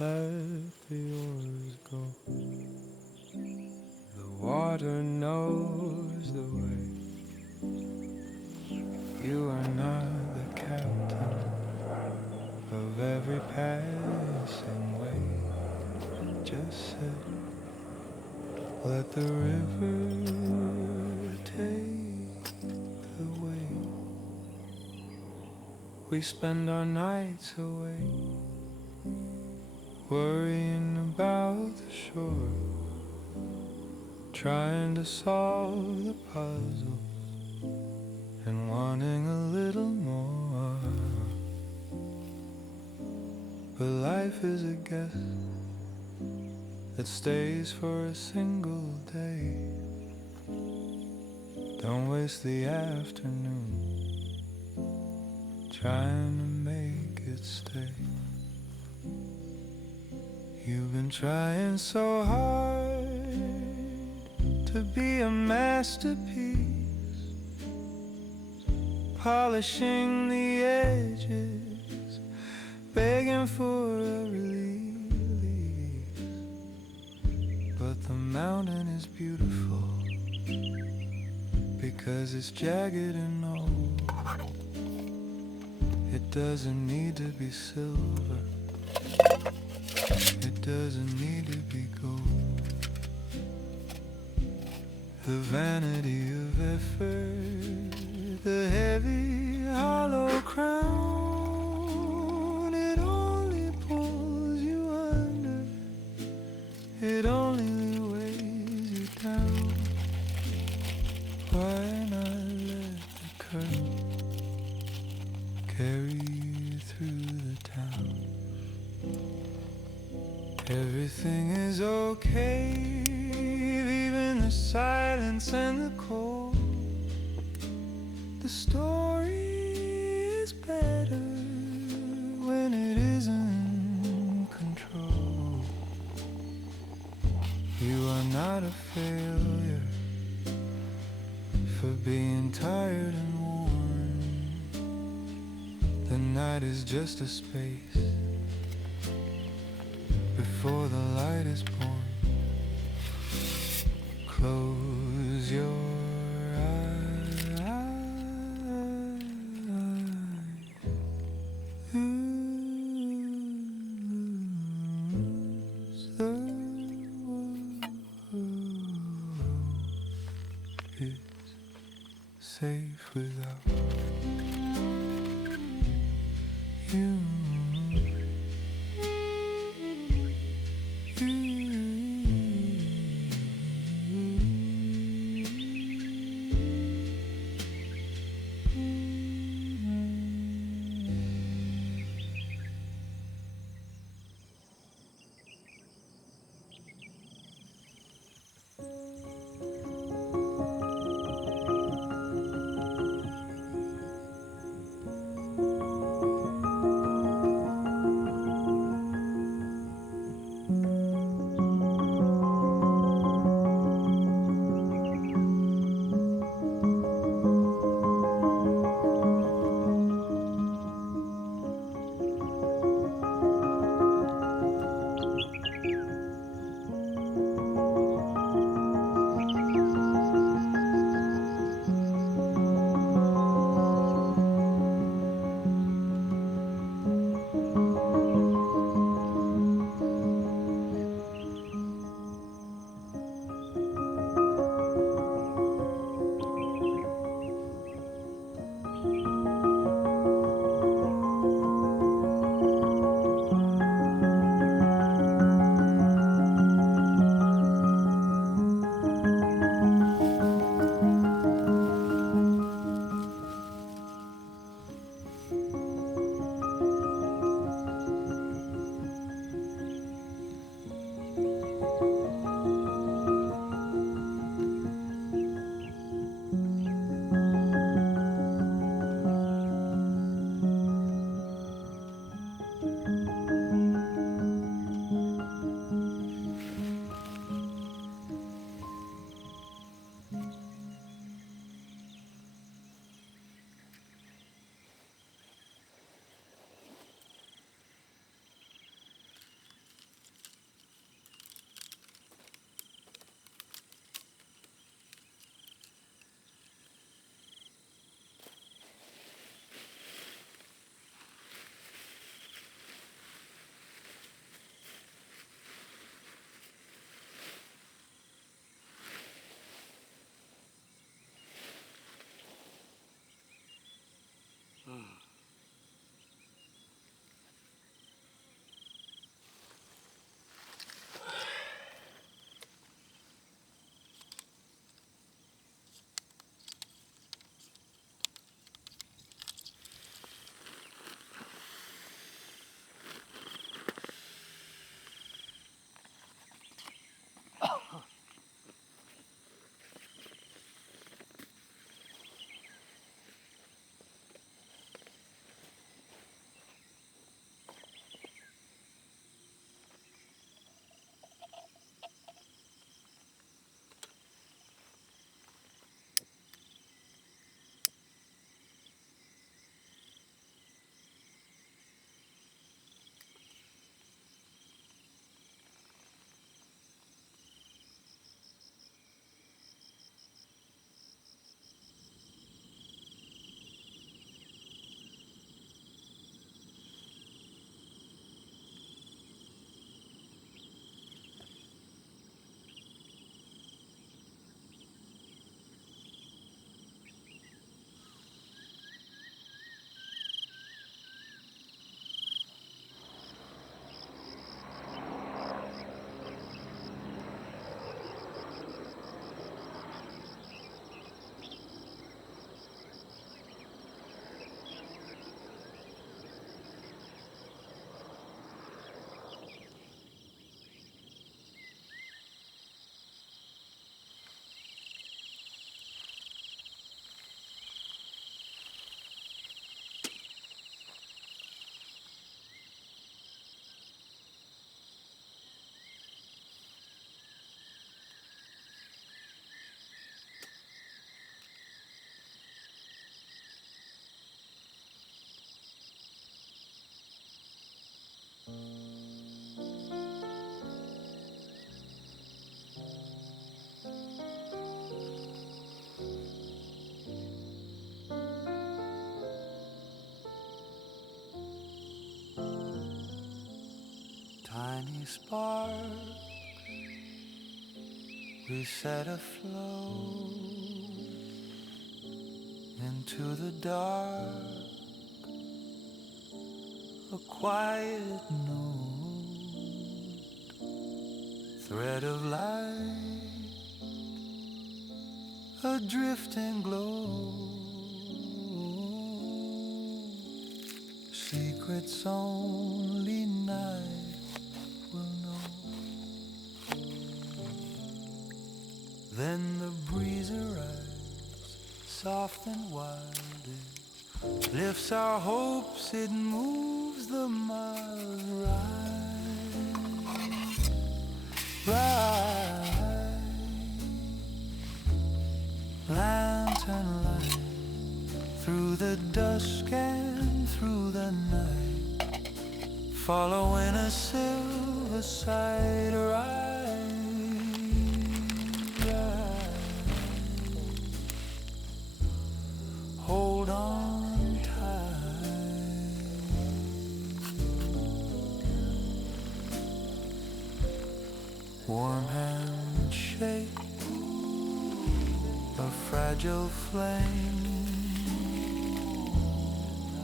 let the oars go. The water knows the way. You are not the captain of every passing wave. Just sit, let the river take the way. We spend our nights away, worrying about the shore, trying to solve the puzzles and wanting a little more. But life is a guest that stays for a single day. Don't waste the afternoon trying to make it stay. You've been trying so hard to be a masterpiece, polishing the edges, begging for a release. But the mountain is beautiful because it's jagged and old. It doesn't need to be silver, it doesn't need to be gold. The vanity of effort, the heavy hollow crown, it only pulls you under, it only weighs you down. Why not let the current carry you through the town? Everything is okay, even the silence and the cold. The story is better when it isn't controlled. You are not a failure for being tired and worn. The night is just a space before the light is born. Close your eyes. The world is safe without you. spark we set afloat into the dark, a quiet note, thread of light, a drifting glow, secrets only night will know. Then the breeze arrives, soft and wild, it lifts our hopes, it moves the miles right. Lantern light through the dusk and through the night, following a silver side ride. Hold on tight. Warm handshake, a fragile flame,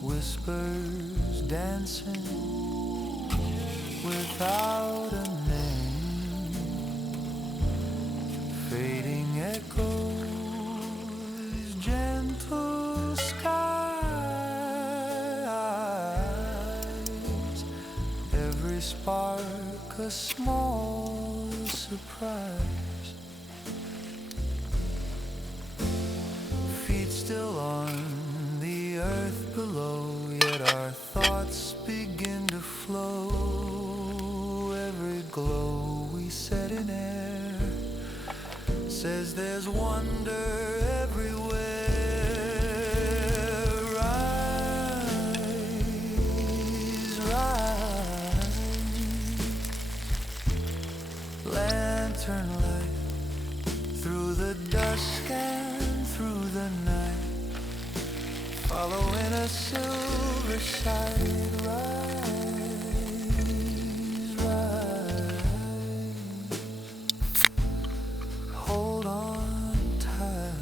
whispers dancing without a name, fading echoes, gentle skies, every spark a small surprise. Feet still on the earth below, yet our thoughts begin to flow. Every glow we set in air says there's wonder everywhere. Rise, rise, lantern light through the dusk and through the night, following a silver side rise, rise, hold on tight.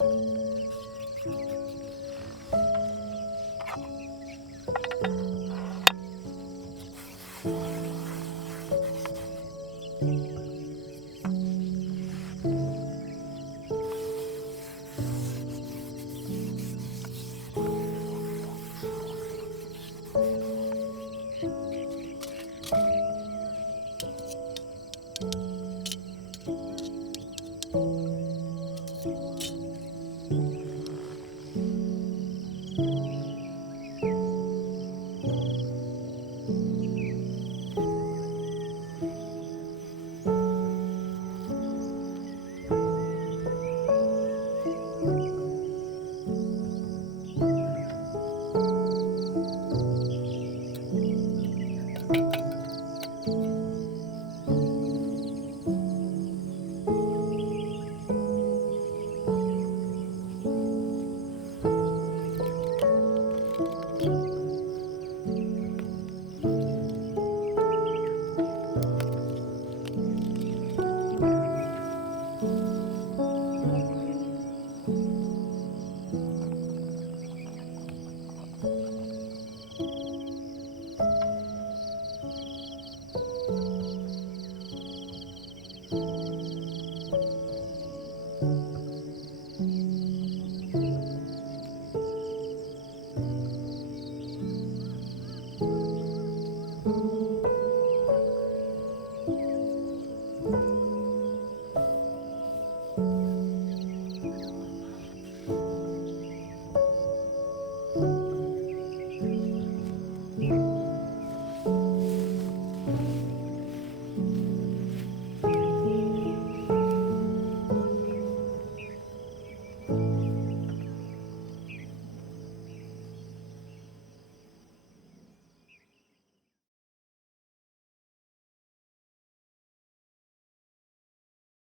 you